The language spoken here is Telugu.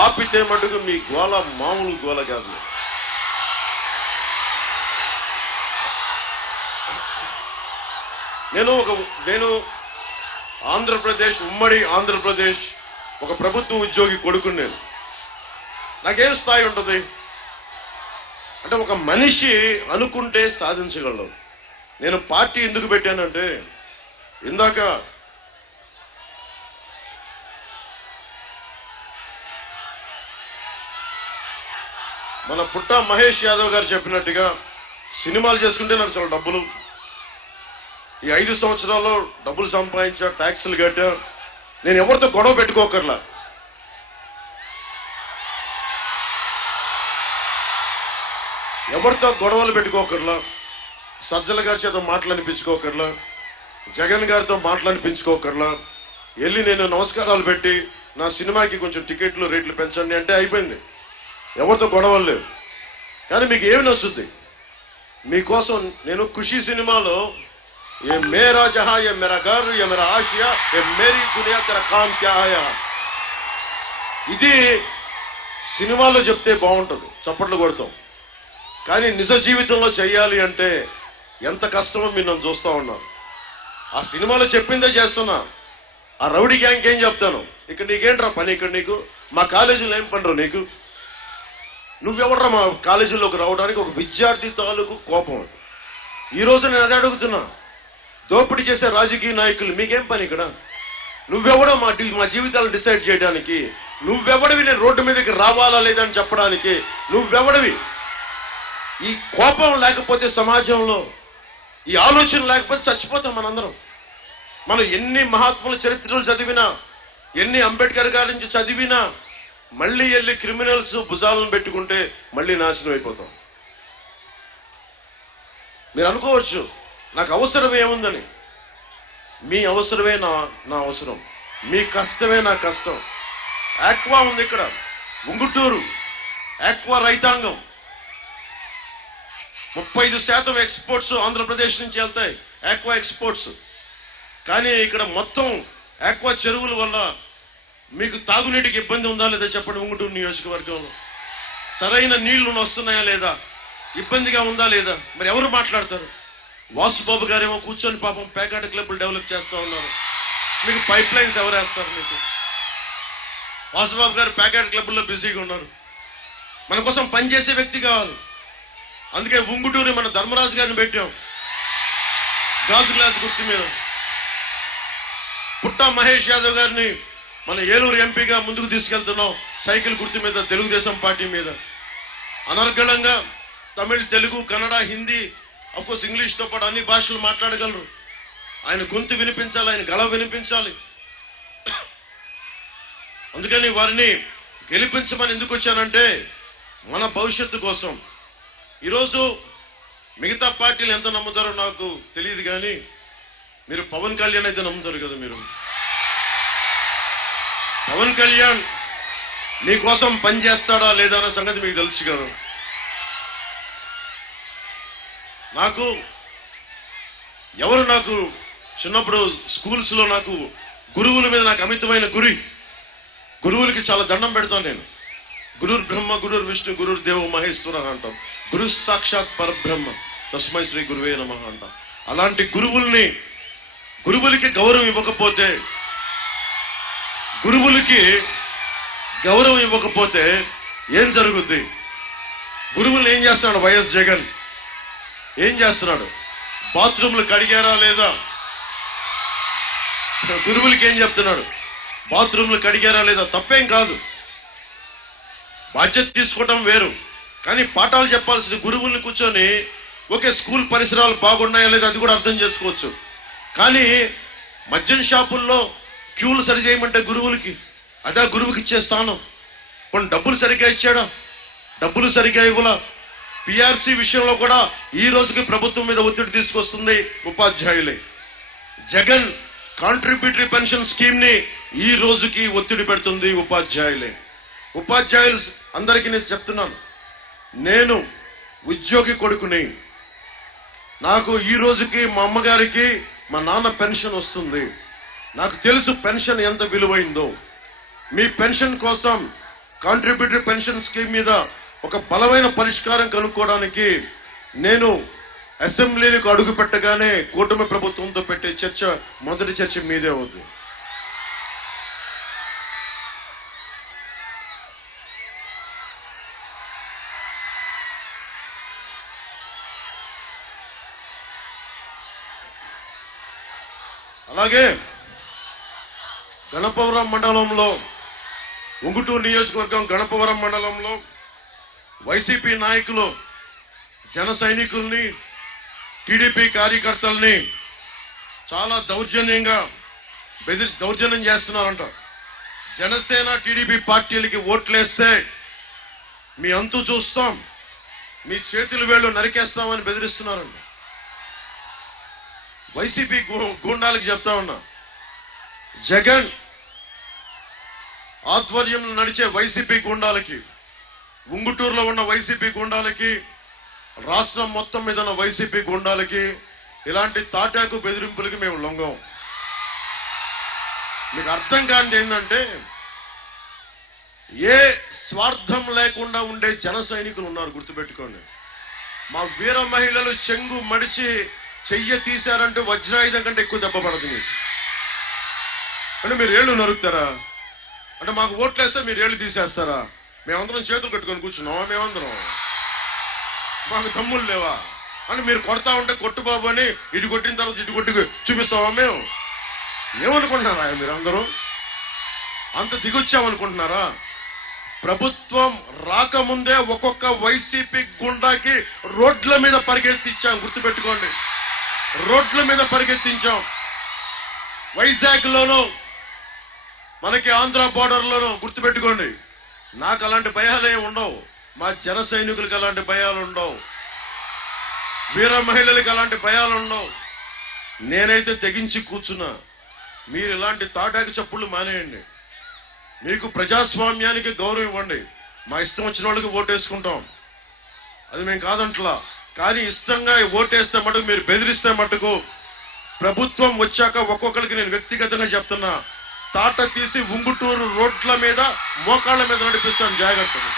ఆపితే మటుకు మీ గోల మామూలు గోల కాదు. నేను ఆంధ్రప్రదేశ్, ఉమ్మడి ఆంధ్రప్రదేశ్ ఒక ప్రభుత్వ ఉద్యోగి కొడుకుని. నేను నాకేం స్థాయి ఉంటుంది అంటే, ఒక మనిషి అనుకుంటే సాధించగలడు. నేను పార్టీ ఎందుకు పెట్టానంటే, ఇందాక మన పుట్ట మహేష్ యాదవ్ గారు చెప్పినట్టుగా సినిమాలు చేసుకుంటే నాకు చాలా డబ్బులు, ఈ 5 సంవత్సరాల్లో డబ్బులు సంపాదించా, ట్యాక్సులు కట్టా, నేను ఎవరితో గొడవ పెట్టుకోకర్లా. ఎవరితో గొడవలు పెట్టుకోకర్లా, సజ్జల గారి చేత మాటలనిపించుకోకర్లా, జగన్ గారితో మాటలనిపించుకోకర్లా. వెళ్ళి నేను నమస్కారాలు పెట్టి నా సినిమాకి కొంచెం టికెట్లు రేట్లు పెంచండి అంటే అయిపోయింది. ఎవరితో గొడవలు లేవు. కానీ మీకు ఏమి నచ్చుద్ది? మీకోసం నేను ఖుషీ సినిమాలో ఏ మేరా జహా, ఏ మేరా ఘర్, ఏ మేరా ఆశియా, ఏ మేరీ దునియా, తెరా కామ్ క్యా ఆయా, ఇది సినిమాలో చెప్తే బాగుంటుంది, చప్పట్లు కొడతాం. కానీ నిజ జీవితంలో చెయ్యాలి అంటే ఎంత కష్టమో మీరు నన్ను చూస్తా ఉన్నారు. ఆ సినిమాలో చెప్పిందే చేస్తున్నా. ఆ రౌడీ గ్యాంగ్ ఏం చెప్తాను, ఇక్కడ నీకేంట్రా పని, ఇక్కడ నీకు మా కాలేజీలో ఏం పనిరా నీకు, నువ్వెవడరా మా కాలేజీలోకి రావడానికి? ఒక విద్యార్థి తాలూకు కోపం. ఈ రోజు నేను అదే అడుగుతున్నా, దోపిడీ చేసే రాజకీయ నాయకులు మీకేం పని ఇక్కడ? నువ్వెవడో మా జీవితాలను డిసైడ్ చేయడానికి? నువ్వెవడివి నేను రోడ్డు మీదకి రావాలా లేదని చెప్పడానికి? నువ్వెవడివి? ఈ కోపం లేకపోతే సమాజంలో, ఈ ఆలోచన లేకపోతే చచ్చిపోతాం మనందరం. మనం ఎన్ని మహాత్ముల చరిత్రలు చదివినా, ఎన్ని అంబేద్కర్ గారి నుంచి చదివినా, మళ్లీ వెళ్ళి క్రిమినల్స్ భుజాలను పెట్టుకుంటే మళ్లీ నాశనం అయిపోతాం. మీరు అనుకోవచ్చు నాకు అవసరం ఏముందని. మీ అవసరమే నా అవసరం, మీ కష్టమే నా కష్టం. ఆక్వా ఉంది ఇక్కడ, ఉంగుటూరు ఆక్వా రైతాంగం 35% ఎక్స్పోర్ట్స్ ఆంధ్రప్రదేశ్ నుంచి వెళ్తాయి, ఆక్వా ఎక్స్పోర్ట్స్. కానీ ఇక్కడ మొత్తం ఆక్వా చెరువుల వల్ల మీకు తాగునీటికి ఇబ్బంది ఉందా లేదా చెప్పండి? ఉంగుటూరు నియోజకవర్గంలో సరైన నీళ్లు వస్తున్నాయా లేదా? ఇబ్బందిగా ఉందా లేదా? మరి ఎవరు మాట్లాడతారు? వాసుబాబు గారేమో కూర్చొని పాపం ప్యాకెట్ క్లబ్లు డెవలప్ చేస్తా ఉన్నారు. మీకు పైప్ లైన్స్ ఎవరు వేస్తారు? మీకు వాసుబాబు గారు ప్యాకెట్ క్లబ్లో బిజీగా ఉన్నారు. మన కోసం పనిచేసే వ్యక్తి కావాలి. అందుకే ఉంగుటూరు మన ధర్మరాజు గారిని పెట్టాం, గాజు గ్లాస్ గుర్తు మీద. పుట్ట మహేష్ యాదవ్ గారిని మన ఏలూరు ఎంపీగా ముందుకు తీసుకెళ్తున్నాం, సైకిల్ గుర్తు మీద, తెలుగుదేశం పార్టీ మీద. అనర్గళంగా తమిళ్, తెలుగు, కన్నడ, హిందీ, అఫ్కోర్స్ ఇంగ్లీష్ తో పాటు అన్ని భాషలు మాట్లాడగలరు. ఆయన గొంతు వినిపించాలి, ఆయన గళ వినిపించాలి. అందుకని వారిని గెలిపించమని ఎందుకు వచ్చానంటే, మన భవిష్యత్తు కోసం. ఈరోజు మిగతా పార్టీలు ఎంత నమ్ముతారో నాకు తెలియదు, కానీ మీరు పవన్ కళ్యాణ్ అయితే నమ్ముతారు కదా. మీరు పవన్ కళ్యాణ్ మీకోసం పనిచేస్తాడా లేదా అన్న సంగతి మీకు తెలుసు కదా. నాకు చిన్నప్పుడు స్కూల్స్ లో నాకు గురువుల మీద నాకు అమితమైన గురువులకి చాలా దండం పెడతాను నేను. గురుర్ బ్రహ్మ, గురుర్ విష్ణు, గురుర్ దేవ మహేశ్వర అంటాం. గురు సాక్షాత్ పరబ్రహ్మ, తస్మై శ్రీ గురువే నమః అంటాం. అలాంటి గురువులకి గౌరవం ఇవ్వకపోతే ఏం జరుగుద్ది? గురువులు ఏం చేస్తున్నాడు వైఎస్ జగన్? ఏం చేస్తున్నాడు? బాత్రూంలు కడిగారా లేదా? గురువులకి ఏం చెప్తున్నాడు? బాత్రూంలు కడిగారా లేదా? తప్పేం కాదు, బాధ్యత తీసుకోవటం వేరు. కానీ పాఠాలు చెప్పాల్సిన గురువుల్ని కూర్చొని ఓకే స్కూల్ పరిసరాలు బాగున్నాయా లేదా అది కూడా అర్థం చేసుకోవచ్చు. కానీ మద్యం షాపుల్లో క్యూలు సరి చేయమంటే గురువులకి అదే గురువుకి ఇచ్చే స్థానం. కొన్ని డబ్బులు సరిగ్గా ఇచ్చాడా? డబ్బులు సరిగ్గా ఇవ్వలా. పిఆర్సీ విషయంలో కూడా ఈ రోజుకి ప్రభుత్వం మీద ఒత్తిడి తీసుకొస్తుంది ఉపాధ్యాయులే. జగన్ కాంట్రిబ్యూటరీ పెన్షన్ స్కీమ్ ని ఈ రోజుకి ఒత్తిడి పెడుతుంది ఉపాధ్యాయులే. ఉపాధ్యాయులు అందరికీ నేను చెప్తున్నాను, నేను ఉద్యోగి కొడుకుని. నాకు ఈ రోజుకి మా అమ్మగారికి మా నాన్న పెన్షన్ వస్తుంది. నాకు తెలుసు పెన్షన్ ఎంత విలువైందో. మీ పెన్షన్ కోసం కాంట్రిబ్యూటరీ పెన్షన్ స్కీమ్ మీద ఒక బలమైన పరిష్కారం కనుక్కోవడానికి నేను అసెంబ్లీలకు అడుగు పెట్టగానే కూటమి ప్రభుత్వంతో పెట్టే చర్చ మొదటి చర్చ మీదే అవుతుంది. అలాగే గణపవరం మండలంలో, ఉంగుటూరు నియోజకవర్గం గణపవరం మండలంలో వైసీపీ నాయకులు జన సైనికుల్ని, టీడీపీ కార్యకర్తల్ని చాలా దౌర్జన్యం చేస్తున్నారంట. జనసేన టీడీపీ పార్టీలకి ఓట్లేస్తే మీ అంతు చూస్తాం, మీ చేతులు వేళ్లు నరికేస్తామని బెదిరిస్తున్నారంట. వైసీపీ గూండాలకు చెప్తా ఉన్నా, జగన్ ఆధ్వర్యంలో నడిచే వైసీపీ గూండాలకి, ఉంగుటూరులో ఉన్న వైసీపీ గూండాలకి, రాష్ట్రం మొత్తం మీద ఉన్న వైసీపీ గూండాలకి ఇలాంటి తాటాకు బెదిరింపులకి మేము లొంగం. మీకు అర్థం కానిది ఏంటంటే, ఏ స్వార్థం లేకుండా ఉండే జన సైనికులు ఉన్నారు, గుర్తుపెట్టుకోండి. మా వీర మహిళలు చెంగు మడిచి చెయ్య తీశారంటే వజ్రాయుధం కంటే ఎక్కువ దెబ్బ పడదు మీకు. అంటే మీరు ఏళ్ళు నరుకుతారా? అంటే మాకు ఓట్లేస్తే మీరు ఏళ్ళు తీసేస్తారా? మేమందరం చేతులు కట్టుకొని కూర్చున్నామా? మేమందరం మాకు దమ్ములు లేవా అని మీరు కొడతా ఉంటే కొట్టు బాబు అని ఇటు కొట్టిన తర్వాత ఇటు కొట్టి చూపిస్తావా? మేము ఏమనుకుంటున్నారా? మీరందరూ అంత దిగొచ్చామనుకుంటున్నారా? ప్రభుత్వం రాకముందే ఒక్కొక్క వైసీపీ గుండాకి రోడ్ల మీద పరిగెత్తించాం, గుర్తుపెట్టుకోండి. రోడ్ల మీద పరిగెత్తించాం. వైజాగ్ లోనూ, మనకి ఆంధ్ర బోర్డర్ లోనూ, గుర్తుపెట్టుకోండి. నాకు అలాంటి భయాలే ఉండవు, మా జన సైనికులకు అలాంటి భయాలు ఉండవు, వీర మహిళలకు అలాంటి భయాలు ఉండవు. నేనైతే తెగించి కూర్చున్నా. మీరు ఇలాంటి తాటాకు చప్పుళ్ళు మానేయండి. మీకు ప్రజాస్వామ్యానికి గౌరవం ఇవ్వండి. మా ఇష్టం వచ్చిన వాళ్ళకి ఓటేసుకుంటాం, అది మేము కాదంట్లా. కానీ ఇష్టంగా ఓటేస్తే మటుకు, మీరు బెదిరిస్తే మటుకు, ప్రభుత్వం వచ్చాక ఒక్కొక్కరికి నేను వ్యక్తిగతంగా చెప్తున్నా, తాట తీసి ఉంగుటూరు రోడ్ల మీద, మోకాళ్ల మీద నడిపిస్తాను, జాగ్రత్తగా.